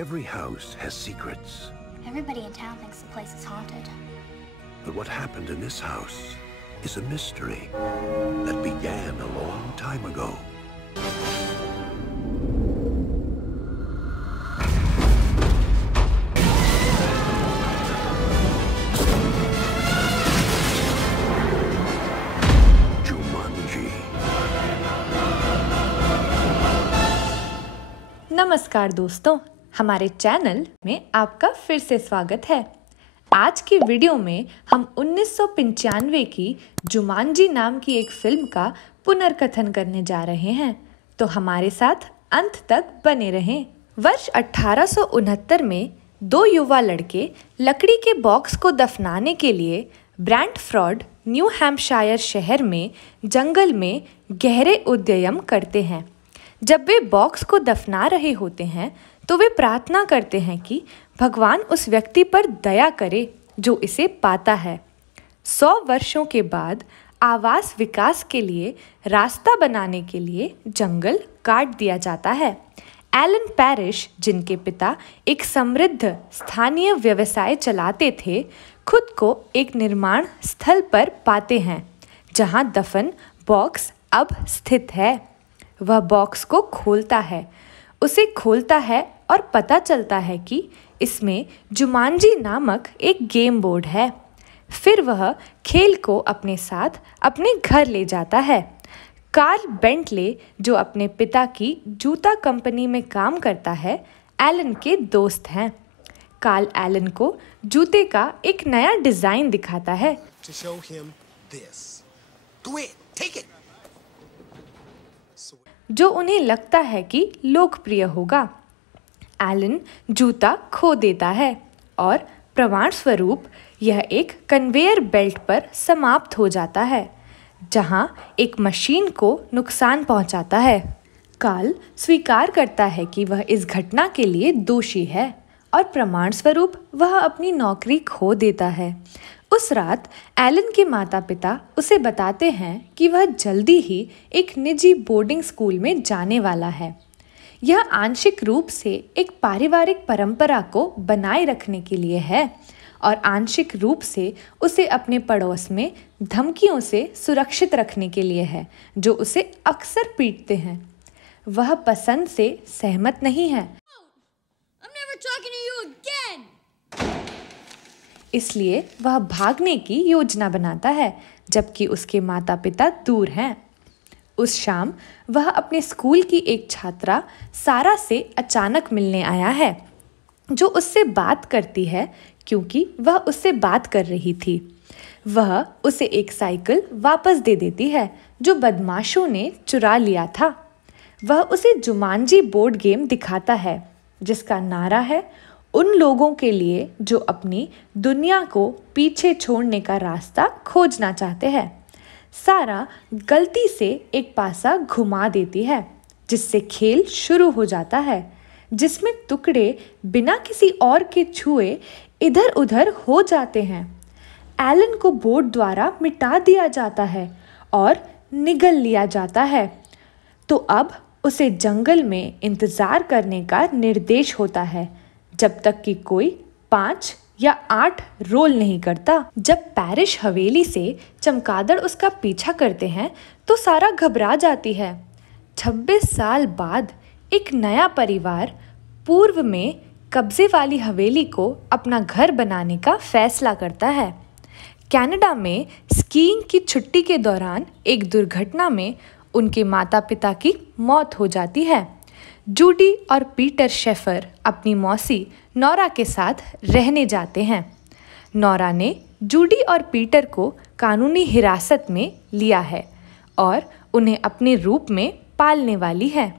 Every house has secrets. Everybody in town thinks the place is haunted. But what happened in this house is a mystery that began a long time ago. नमस्कार दोस्तों, हमारे channel में आपका फिर से स्वागत है। आज की वीडियो में हम 1995 की जुमांजी नाम की एक फिल्म का पुनर्कथन करने जा रहे हैं, तो हमारे साथ अंत तक बने रहें। वर्ष 1869 में दो युवा लड़के लकड़ी के बॉक्स को दफनाने के लिए ब्रैंटफ्रॉड, न्यू हैम्पशायर शहर में जंगल में गहरे उद्यम करते हैं। जब वे बॉक्स को दफना रहे होते हैं तो वे प्रार्थना करते हैं कि भगवान उस व्यक्ति पर दया करे जो इसे पाता है। 100 वर्षों के बाद आवास विकास के लिए रास्ता बनाने के लिए जंगल काट दिया जाता है। एलन पैरिश, जिनके पिता एक समृद्ध स्थानीय व्यवसाय चलाते थे, खुद को एक निर्माण स्थल पर पाते हैं जहां दफन बॉक्स अब स्थित है। वह बॉक्स को खोलता है, उसे खोलता है और पता चलता है कि इसमें जुमांजी नामक एक गेम बोर्ड है। फिर वह खेल को अपने साथ अपने घर ले जाता है। कार्ल बेंटले, जो अपने पिता की जूता कंपनी में काम करता है, एलन के दोस्त हैं। कार्ल एलन को जूते का एक नया डिज़ाइन दिखाता है। जो उन्हें लगता है कि लोकप्रिय होगा। एलन जूता खो देता है और प्रमाण स्वरूप यह एक कन्वेयर बेल्ट पर समाप्त हो जाता है, जहां एक मशीन को नुकसान पहुंचाता है। कार्ल स्वीकार करता है कि वह इस घटना के लिए दोषी है और प्रमाण स्वरूप वह अपनी नौकरी खो देता है। उस रात एलन के माता पिता उसे बताते हैं कि वह जल्दी ही एक निजी बोर्डिंग स्कूल में जाने वाला है। यह आंशिक रूप से एक पारिवारिक परंपरा को बनाए रखने के लिए है और आंशिक रूप से उसे अपने पड़ोस में धमकियों से सुरक्षित रखने के लिए है, जो उसे अक्सर पीटते हैं। वह पसंद से सहमत नहीं है, इसलिए वह भागने की योजना बनाता है, जबकि उसके माता पिता दूर हैं। उस शाम वह अपने स्कूल की एक छात्रा सारा से अचानक मिलने आया है, जो उससे बात करती है क्योंकि वह उससे बात कर रही थी। वह उसे एक साइकिल वापस दे देती है जो बदमाशों ने चुरा लिया था। वह उसे जुमांजी बोर्ड गेम दिखाता है, जिसका नारा है, उन लोगों के लिए जो अपनी दुनिया को पीछे छोड़ने का रास्ता खोजना चाहते हैं। सारा गलती से एक पासा घुमा देती है, जिससे खेल शुरू हो जाता है, जिसमें टुकड़े बिना किसी और के छुए इधर उधर हो जाते हैं। एलन को बोर्ड द्वारा मिटा दिया जाता है और निगल लिया जाता है, तो अब उसे जंगल में इंतज़ार करने का निर्देश होता है जब तक कि कोई 5 या 8 रोल नहीं करता। जब पैरिश हवेली से चमगादड़ उसका पीछा करते हैं तो सारा घबरा जाती है। 26 साल बाद एक नया परिवार पूर्व में कब्जे वाली हवेली को अपना घर बनाने का फैसला करता है। कनाडा में स्कीइंग की छुट्टी के दौरान एक दुर्घटना में उनके माता पिता की मौत हो जाती है। जूडी और पीटर शेफर अपनी मौसी नोरा के साथ रहने जाते हैं। नोरा ने जूडी और पीटर को कानूनी हिरासत में लिया है और उन्हें अपने रूप में पालने वाली है।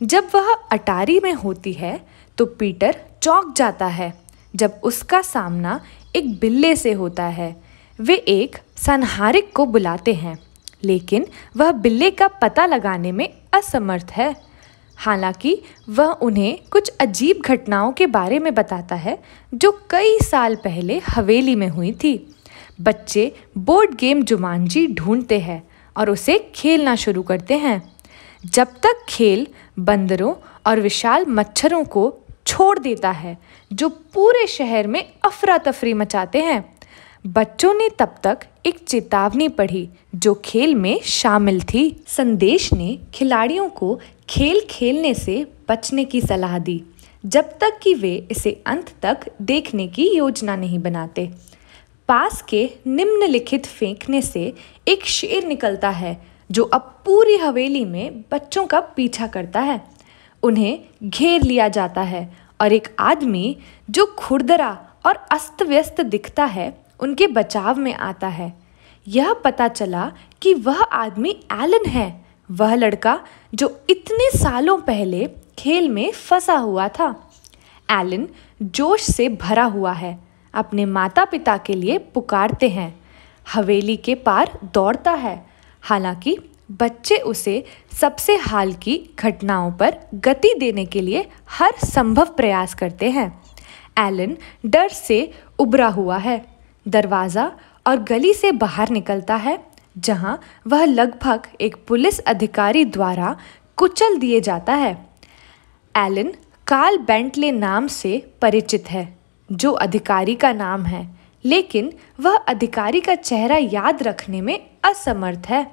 जब वह अटारी में होती है तो पीटर चौंक जाता है जब उसका सामना एक बिल्ले से होता है। वे एक संहारिक को बुलाते हैं, लेकिन वह बिल्ले का पता लगाने में असमर्थ है। हालांकि वह उन्हें कुछ अजीब घटनाओं के बारे में बताता है जो कई साल पहले हवेली में हुई थी। बच्चे बोर्ड गेम जुमांजी ढूंढते हैं और उसे खेलना शुरू करते हैं। जब तक खेल बंदरों और विशाल मच्छरों को छोड़ देता है, जो पूरे शहर में अफरा तफरी मचाते हैं। बच्चों ने तब तक एक चेतावनी पढ़ी जो खेल में शामिल थी। संदेश ने खिलाड़ियों को खेल खेलने से बचने की सलाह दी, जब तक कि वे इसे अंत तक देखने की योजना नहीं बनाते। पास के निम्नलिखित फेंकने से एक शेर निकलता है जो अब पूरी हवेली में बच्चों का पीछा करता है। उन्हें घेर लिया जाता है और एक आदमी जो खुरदरा और अस्त व्यस्त दिखता है उनके बचाव में आता है। यह पता चला कि वह आदमी एलन है, वह लड़का जो इतने सालों पहले खेल में फंसा हुआ था। एलन जोश से भरा हुआ है, अपने माता पिता के लिए पुकारते हैं, हवेली के पार दौड़ता है। हालांकि बच्चे उसे सबसे हाल की घटनाओं पर गति देने के लिए हर संभव प्रयास करते हैं। एलन डर से उबरा हुआ है, दरवाज़ा और गली से बाहर निकलता है, जहां वह लगभग एक पुलिस अधिकारी द्वारा कुचल दिए जाता है। एलन कार्ल बेंटले नाम से परिचित है, जो अधिकारी का नाम है, लेकिन वह अधिकारी का चेहरा याद रखने में असमर्थ है।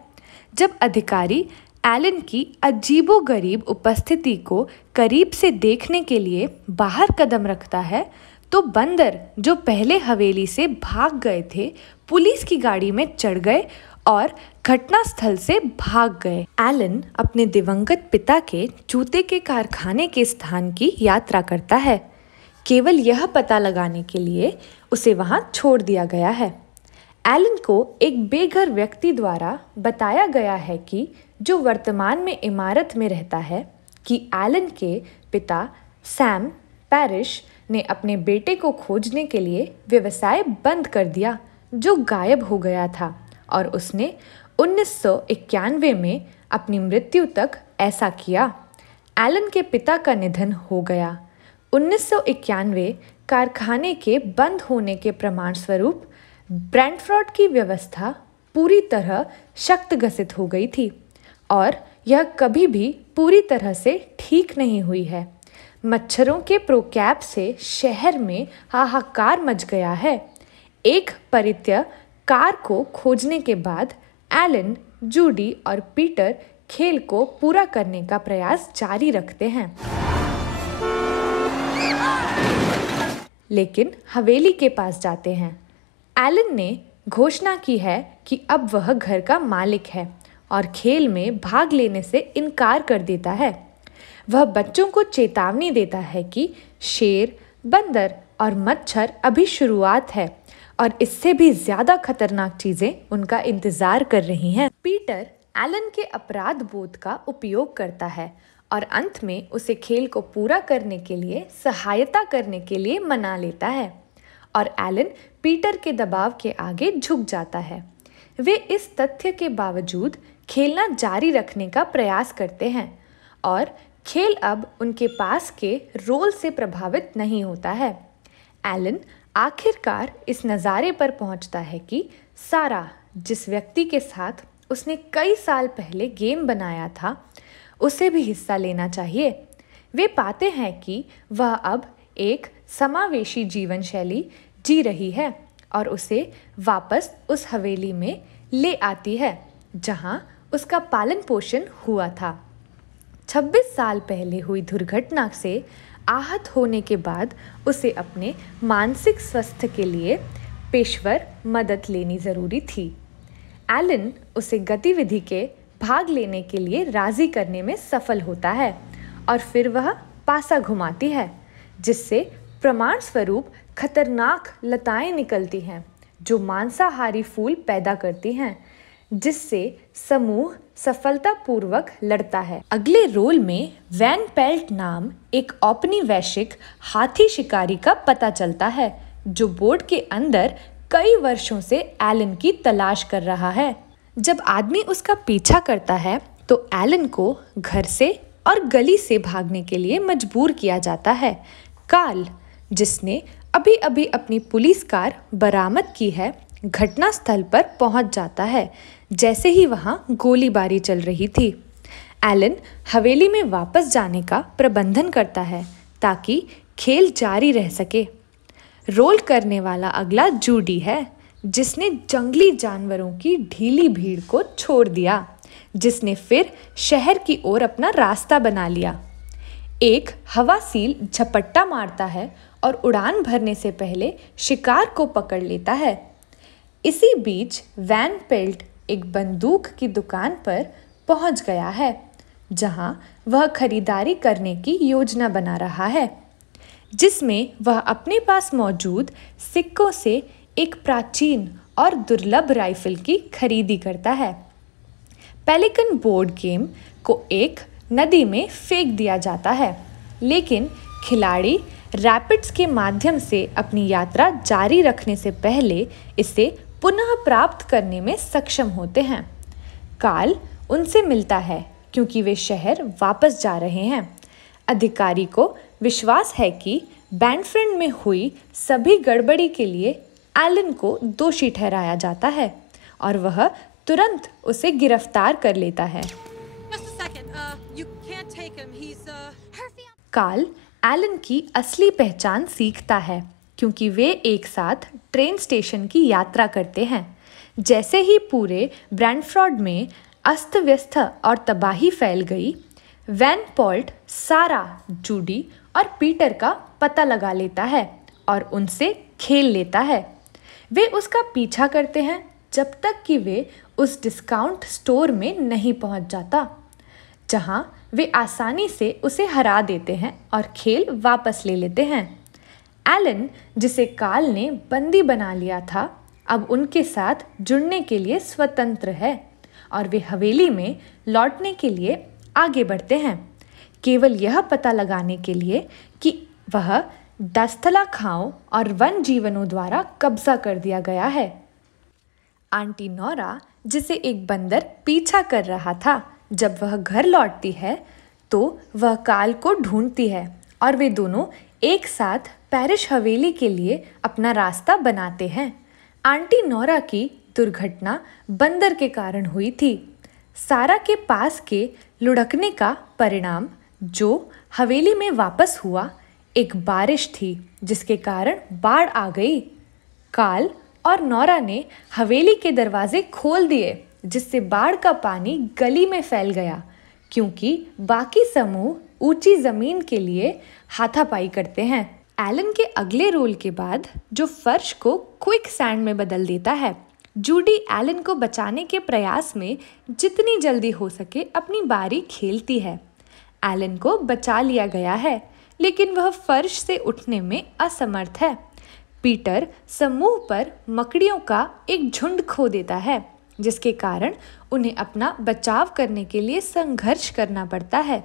जब अधिकारी एलन की अजीबोगरीब उपस्थिति को करीब से देखने के लिए बाहर कदम रखता है, तो बंदर जो पहले हवेली से भाग गए थे पुलिस की गाड़ी में चढ़ गए और घटनास्थल से भाग गए। एलन अपने दिवंगत पिता के जूते के कारखाने के स्थान की यात्रा करता है, केवल यह पता लगाने के लिए उसे वहां छोड़ दिया गया है। एलन को एक बेघर व्यक्ति द्वारा बताया गया है कि जो वर्तमान में इमारत में रहता है कि एलन के पिता सैम पैरिश ने अपने बेटे को खोजने के लिए व्यवसाय बंद कर दिया, जो गायब हो गया था, और उसने 1991 में अपनी मृत्यु तक ऐसा किया। एलन के पिता का निधन हो गया। 1991 कारखाने के बंद होने के प्रमाण स्वरूप ब्रैंडफोर्ड की व्यवस्था पूरी तरह शक्तग्रसित हो गई थी और यह कभी भी पूरी तरह से ठीक नहीं हुई है। मच्छरों के प्रोकैप से शहर में हाहाकार मच गया है। एक परित्यय कार को खोजने के बाद एलन, जूडी और पीटर खेल को पूरा करने का प्रयास जारी रखते हैं, लेकिन हवेली के पास जाते हैं। एलन ने घोषणा की है कि अब वह घर का मालिक है और खेल में भाग लेने से इनकार कर देता है। वह बच्चों को चेतावनी देता है कि शेर, बंदर और मच्छर अभी शुरुआत है और इससे भी ज़्यादा खतरनाक चीज़ें उनका इंतज़ार कर रही हैं। पीटर एलन के अपराध बोध का उपयोग करता है और अंत में उसे खेल को पूरा करने के लिए सहायता करने के लिए मना लेता है और एलन पीटर के दबाव के आगे झुक जाता है। वे इस तथ्य के बावजूद खेलना जारी रखने का प्रयास करते हैं और खेल अब उनके पास के रोल से प्रभावित नहीं होता है। एलन आखिरकार इस नज़ारे पर पहुंचता है कि सारा, जिस व्यक्ति के साथ उसने कई साल पहले गेम बनाया था, उसे भी हिस्सा लेना चाहिए। वे पाते हैं कि वह अब एक समावेशी जीवन शैली जी रही है और उसे वापस उस हवेली में ले आती है जहां उसका पालन पोषण हुआ था। 26 साल पहले हुई दुर्घटना से आहत होने के बाद उसे अपने मानसिक स्वास्थ्य के लिए पेशेवर मदद लेनी ज़रूरी थी। एलन उसे गतिविधि के भाग लेने के लिए राज़ी करने में सफल होता है और फिर वह पासा घुमाती है, जिससे प्रमाण स्वरूप खतरनाक लताएं निकलती हैं जो मांसाहारी फूल पैदा करती हैं, जिससे समूह सफलतापूर्वक लड़ता है। अगले रोल में वैन पेल्ट नाम एक औपनिवेशिक हाथी शिकारी का पता चलता है, जो बोर्ड के अंदर कई वर्षों से एलन की तलाश कर रहा है। जब आदमी उसका पीछा करता है तो एलन को घर से और गली से भागने के लिए मजबूर किया जाता है। कार्ल, जिसने अभी अभी अपनी पुलिस कार बरामद की है, घटनास्थल पर पहुंच जाता है जैसे ही वहां गोलीबारी चल रही थी। एलन हवेली में वापस जाने का प्रबंधन करता है, ताकि खेल जारी रह सके। रोल करने वाला अगला जूडी है, जिसने जंगली जानवरों की ढीली भीड़ को छोड़ दिया, जिसने फिर शहर की ओर अपना रास्ता बना लिया। एक हवासील झपट्टा मारता है और उड़ान भरने से पहले शिकार को पकड़ लेता है। इसी बीच वैन पेल्ट एक बंदूक की दुकान पर पहुंच गया है, जहां वह खरीदारी करने की योजना बना रहा है, जिसमें वह अपने पास मौजूद सिक्कों से एक प्राचीन और दुर्लभ राइफल की खरीदी करता है। पेलिकन बोर्ड गेम को एक नदी में फेंक दिया जाता है, लेकिन खिलाड़ी रैपिड्स के माध्यम से अपनी यात्रा जारी रखने से पहले इसे पुनः प्राप्त करने में सक्षम होते हैं। कार्ल उनसे मिलता है क्योंकि वे शहर वापस जा रहे हैं। अधिकारी को विश्वास है कि बैंडफ्रेंड में हुई सभी गड़बड़ी के लिए एलन को दोषी ठहराया जाता है और वह तुरंत उसे गिरफ्तार कर लेता है। कार्ल एलन की असली पहचान सीखता है क्योंकि वे एक साथ ट्रेन स्टेशन की यात्रा करते हैं। जैसे ही पूरे ब्रैंडफ्रोड में अस्त व्यस्त और तबाही फैल गई, वैन पोल्ट सारा, जूडी और पीटर का पता लगा लेता है और उनसे खेल लेता है। वे उसका पीछा करते हैं जब तक कि वे उस डिस्काउंट स्टोर में नहीं पहुंच जाता, जहां वे आसानी से उसे हरा देते हैं और खेल वापस ले लेते हैं। एलन, जिसे कार्ल ने बंदी बना लिया था, अब उनके साथ जुड़ने के लिए स्वतंत्र है और वे हवेली में लौटने के लिए आगे बढ़ते हैं, केवल यह पता लगाने के लिए कि वह डस्थला खाओं और वन जीवनों द्वारा कब्जा कर दिया गया है। आंटी नोरा, जिसे एक बंदर पीछा कर रहा था, जब वह घर लौटती है तो वह कार्ल को ढूंढती है और वे दोनों एक साथ पैरिश हवेली के लिए अपना रास्ता बनाते हैं। आंटी नोरा की दुर्घटना बंदर के कारण हुई थी। सारा के पास के लुढ़कने का परिणाम जो हवेली में वापस हुआ एक बारिश थी, जिसके कारण बाढ़ आ गई। कार्ल और नोरा ने हवेली के दरवाजे खोल दिए, जिससे बाढ़ का पानी गली में फैल गया, क्योंकि बाकी समूह ऊंची जमीन के लिए हाथापाई करते हैं। एलन के अगले रोल के बाद, जो फर्श को क्विक सैंड में बदल देता है, जूडी एलन को बचाने के प्रयास में जितनी जल्दी हो सके अपनी बारी खेलती है। एलन को बचा लिया गया है, लेकिन वह फर्श से उठने में असमर्थ है। पीटर समूह पर मकड़ियों का एक झुंड खो देता है, जिसके कारण उन्हें अपना बचाव करने के लिए संघर्ष करना पड़ता है।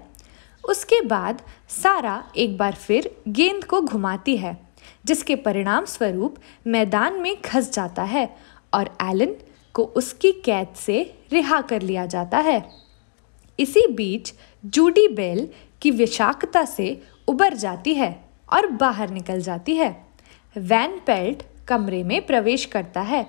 उसके बाद सारा एक बार फिर गेंद को घुमाती है, जिसके परिणाम स्वरूप मैदान में घस जाता है और एलन को उसकी कैद से रिहा कर लिया जाता है। इसी बीच जूडी बेल की विषाक्तता से उबर जाती है और बाहर निकल जाती है। वैन पेल्ट कमरे में प्रवेश करता है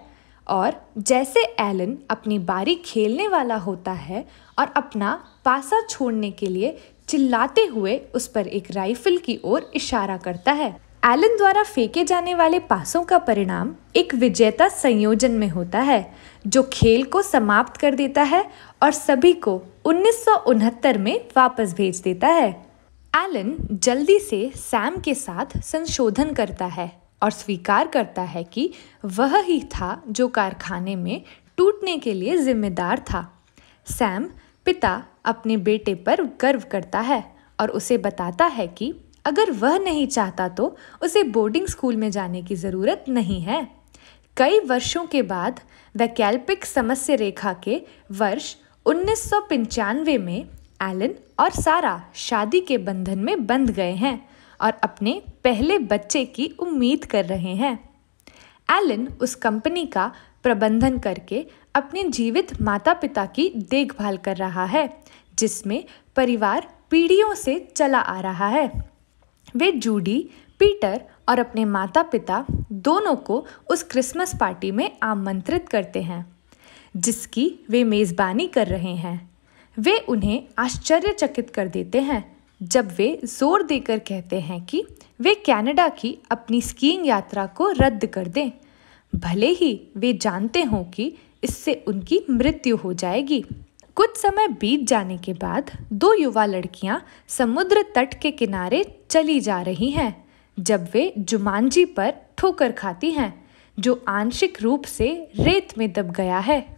और जैसे एलन अपनी बारी खेलने वाला होता है और अपना पासा छोड़ने के लिए चिल्लाते हुए उस पर एक राइफल की ओर इशारा करता है। एलन द्वारा फेंके जाने वाले पासों का परिणाम एक विजेता संयोजन में होता है, जो खेल को समाप्त कर देता है और सभी को 1969 में वापस भेज देता है। एलन जल्दी से सैम के साथ संशोधन करता है और स्वीकार करता है कि वह ही था जो कारखाने में टूटने के लिए जिम्मेदार था। सैम पिता अपने बेटे पर गर्व करता है और उसे बताता है कि अगर वह नहीं चाहता तो उसे बोर्डिंग स्कूल में जाने की ज़रूरत नहीं है। कई वर्षों के बाद वैकल्पिक समस्या रेखा के वर्ष 1995 में एलन और सारा शादी के बंधन में बंध गए हैं और अपने पहले बच्चे की उम्मीद कर रहे हैं। एलन उस कंपनी का प्रबंधन करके अपने जीवित माता पिता की देखभाल कर रहा है, जिसमें परिवार पीढ़ियों से चला आ रहा है। वे जूडी, पीटर और अपने माता पिता दोनों को उस क्रिसमस पार्टी में आमंत्रित करते हैं, जिसकी वे मेज़बानी कर रहे हैं। वे उन्हें आश्चर्यचकित कर देते हैं जब वे जोर देकर कहते हैं कि वे कनाडा की अपनी स्कीइंग यात्रा को रद्द कर दें, भले ही वे जानते हों कि इससे उनकी मृत्यु हो जाएगी। कुछ समय बीत जाने के बाद 2 युवा लड़कियां समुद्र तट के किनारे चली जा रही हैं जब वे जुमांजी पर ठोकर खाती हैं, जो आंशिक रूप से रेत में दब गया है।